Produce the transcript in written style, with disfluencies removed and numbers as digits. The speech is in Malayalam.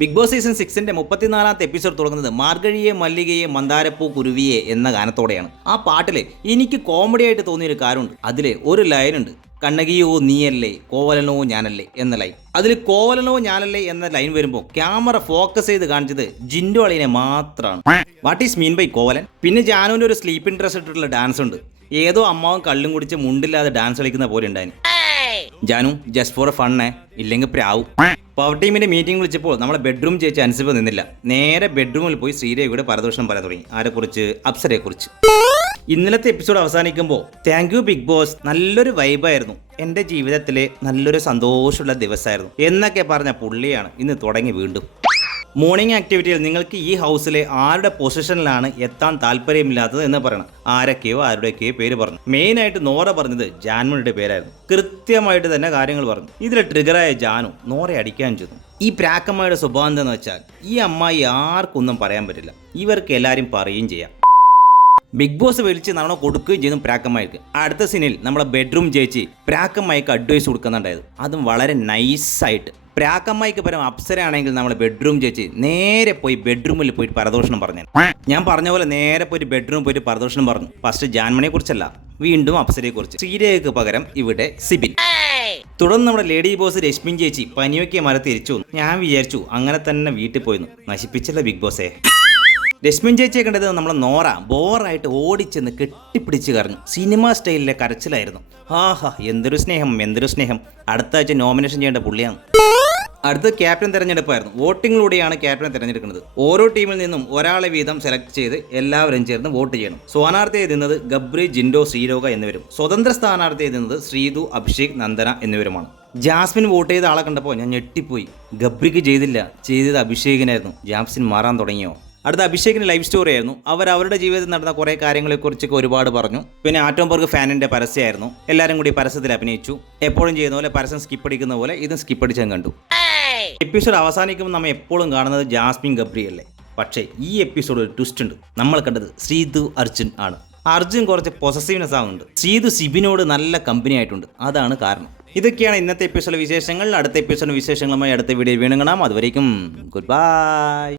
ബിഗ് ബോസ് സീസൺ 6ന്റെ 34ാമത്തെ എപ്പിസോഡ് തുടങ്ങുന്നത് മാർഗഴിയെ മല്ലികയെ മന്ദാരപ്പൂ കുരുവിയെ എന്ന ഗാനത്തോടെയാണ്. ആ പാട്ടിൽ എനിക്ക് കോമഡി ആയിട്ട് തോന്നിയൊരു കാര്യമുണ്ട്. അതിൽ ഒരു ലൈനുണ്ട്, കണ്ണകിയോ നീയല്ലേ കോവലനോ ഞാനല്ലേ എന്ന ലൈൻ. അതിൽ കോവലനോ ഞാനല്ലേ എന്ന ലൈൻ വരുമ്പോൾ ക്യാമറ ഫോക്കസ് ചെയ്ത് കാണിച്ചത് ജിൻഡോ അളിനെ മാത്രമാണ്. What is mean by Kovalan? പിന്നെ ജാനുവിൻ്റെ ഒരു സ്ലീപ്പിംഗ് ഡ്രസ് ഇട്ടിട്ടുള്ള ഡാൻസ് ഉണ്ട്. ഏതോ അമ്മാവും കള്ളും കുടിച്ച് മുണ്ടില്ലാതെ ഡാൻസ് കളിക്കുന്ന പോലെ ഉണ്ടായിരുന്നു. ജാനു ജസ്റ്റ് ഫോർ ഫണ്ണേ, ഇല്ലെങ്കിൽ പ്രാവും. പവർ ടീമിന്റെ മീറ്റിംഗ് വിളിച്ചപ്പോൾ നമ്മളെ ബെഡ്റൂം ചേച്ചി അനുസരിച്ച് നിന്നില്ല. നേരെ ബെഡ്റൂമിൽ പോയി ശ്രീദേവിയുടെ പരദൂഷണം പറയാൻ തുടങ്ങി. ആരെക്കുറിച്ച്? അപ്സരയെക്കുറിച്ച്. ഇന്നലത്തെ എപ്പിസോഡ് അവസാനിക്കുമ്പോൾ താങ്ക് യു ബിഗ് ബോസ്, നല്ലൊരു വൈബായിരുന്നു, എൻ്റെ ജീവിതത്തിലെ നല്ലൊരു സന്തോഷമുള്ള ദിവസമായിരുന്നു എന്നൊക്കെ പറഞ്ഞ പുള്ളിയാണ് ഇന്ന് തുടങ്ങി വീണ്ടും. മോർണിംഗ് ആക്ടിവിറ്റിയിൽ നിങ്ങൾക്ക് ഈ ഹൗസിലെ ആരുടെ പൊസിഷനിലാണ് എത്താൻ താല്പര്യമില്ലാത്തത് എന്ന് പറയണം. ആരുടെയൊക്കെയോ പേര് പറഞ്ഞു. മെയിനായിട്ട് നോറ പറഞ്ഞത് ജാൻമണിയുടെ പേരായിരുന്നു. കൃത്യമായിട്ട് തന്നെ കാര്യങ്ങൾ പറഞ്ഞു. ഇതിൽ ട്രിഗറായ ജാനു നോറെ അടിക്കാൻ ചെന്നു. ഈ പ്രാക്കമ്മയുടെ സ്വഭാവം എന്താണെന്ന് വെച്ചാൽ ഈ അമ്മായി ആർക്കൊന്നും പറയാൻ പറ്റില്ല, ഇവർക്ക് എല്ലാവരും പറയുകയും ചെയ്യാം. ബിഗ് ബോസ് വിളിച്ച് നമ്മൾ കൊടുക്കുകയും ചെയ്തു പ്രാക്കമ്മയ്ക്ക്. അടുത്ത സീനിൽ നമ്മളെ ബെഡ്റൂം ചേച്ചി പ്രാക്കമ്മയ്ക്ക് അഡ്വൈസ് കൊടുക്കുന്നുണ്ടായത്, അതും വളരെ നൈസായിട്ട്. പ്രാക്കമ്മയ്ക്ക് പരം അപ്സരയാണെങ്കിൽ നമ്മളെ ബെഡ്റൂം ചേച്ചി നേരെ പോയി ബെഡ്റൂമിൽ പോയിട്ട് പരദോഷണം പറഞ്ഞു. ഞാൻ പറഞ്ഞ പോലെ നേരെ പോയിട്ട് ബെഡ്റൂമിൽ പോയിട്ട് പരദോഷണം പറഞ്ഞു. ഫസ്റ്റ് ജാൻമണിയെ കുറിച്ചല്ല, വീണ്ടും അപ്സരയെ കുറിച്ച്. ശ്രീരേഖയ്ക്ക് പകരം ഇവിടെ സിബിൻ. തുടർന്ന് നമ്മുടെ ലേഡി ബോസ് രശ്മിൻ ചേച്ചി പനിയൊക്കെ മര തിരിച്ചു. ഞാൻ വിചാരിച്ചു അങ്ങനെ തന്നെ വീട്ടിൽ പോയിരുന്നു. നശിപ്പിച്ചല്ല ബിഗ് ബോസേ. രശ്മിൻ ചേച്ചിയെ കണ്ടത് നമ്മളെ നോറ ബോറായിട്ട് ഓടിച്ചെന്ന് കെട്ടിപ്പിടിച്ച് കറഞ്ഞു. സിനിമ സ്റ്റൈലിലെ കരച്ചിലായിരുന്നു. ആഹാ, എന്തൊരു സ്നേഹം. അടുത്ത ആഴ്ച നോമിനേഷൻ ചെയ്യേണ്ട പുള്ളിയാണ്. അടുത്ത ക്യാപ്റ്റൻ തിരഞ്ഞെടുപ്പായിരുന്നു. വോട്ടിങ്ങിലൂടെയാണ് ക്യാപ്റ്റനെ തിരഞ്ഞെടുക്കുന്നത്. ഓരോ ടീമിൽ നിന്നും ഒരാളെ വീതം സെലക്ട് ചെയ്ത് എല്ലാവരും ചേർന്ന് വോട്ട് ചെയ്യണം. സ്ഥാനാർത്ഥിയായി നിന്നത് ഗബ്രി, ജിൻഡോ, ശ്രീരോഗ എന്നിവരും. സ്വതന്ത്ര സ്ഥാനാർത്ഥിയായി നിന്നത് ശ്രീതു, അഭിഷേക്, നന്ദന എന്നിവരുമാണ്. ജാസ്മിൻ വോട്ട് ചെയ്ത ആളെ കണ്ടപ്പോൾ ഞാൻ ഞെട്ടിപ്പോയി. ഗബ്രിക്ക് ചെയ്തത് അഭിഷേകിനായിരുന്നു. ജാസ്മിൻ മാറാൻ തുടങ്ങിയോ? അടുത്ത അഭിഷേകിന് ലൈഫ് സ്റ്റോറി ആയിരുന്നു. അവരുടെ ജീവിതത്തിൽ നടന്ന കുറേ കാര്യങ്ങളെക്കുറിച്ചൊക്കെ ഒരുപാട് പറഞ്ഞു. പിന്നെ ആറ്റോംബർഗ് ഫാനിൻ്റെ പരസ്യമായിരുന്നു. എല്ലാവരും കൂടി പരസ്യത്തിൽ അഭിനയിച്ചു. എപ്പോഴും ചെയ്യുന്ന പോലെ പരസ്യം സ്കിപ്പ് അടിക്കുന്ന പോലെ ഇതും സ്കിപ്പ് അടിച്ചാൽ കണ്ടു. എപ്പിസോഡ് അവസാനിക്കുമ്പോൾ നമ്മൾ എപ്പോഴും കാണുന്നത് ജാസ്മിൻ ഗബ്രിയല്ലേ. പക്ഷേ ഈ എപ്പിസോഡിൽ ഒരു ട്വിസ്റ്റ് ഉണ്ട്. നമ്മൾ കണ്ടത് ശ്രീതു അർജുൻ ആണ്. അർജുൻ കുറച്ച് പൊസസീവ്നെസ് ആവുന്നുണ്ട്. ശ്രീതു സിബിനോട് നല്ല കമ്പനി ആയിട്ടുണ്ട്. അതാണ് കാരണം. ഇതൊക്കെയാണ് ഇന്നത്തെ എപ്പിസോഡ് വിശേഷങ്ങൾ. അടുത്ത എപ്പിസോഡ് വിശേഷങ്ങളുമായി അടുത്ത വീഡിയോ വീണ്ടും കാണാം. അതുവരേക്കും ഗുഡ് ബൈ.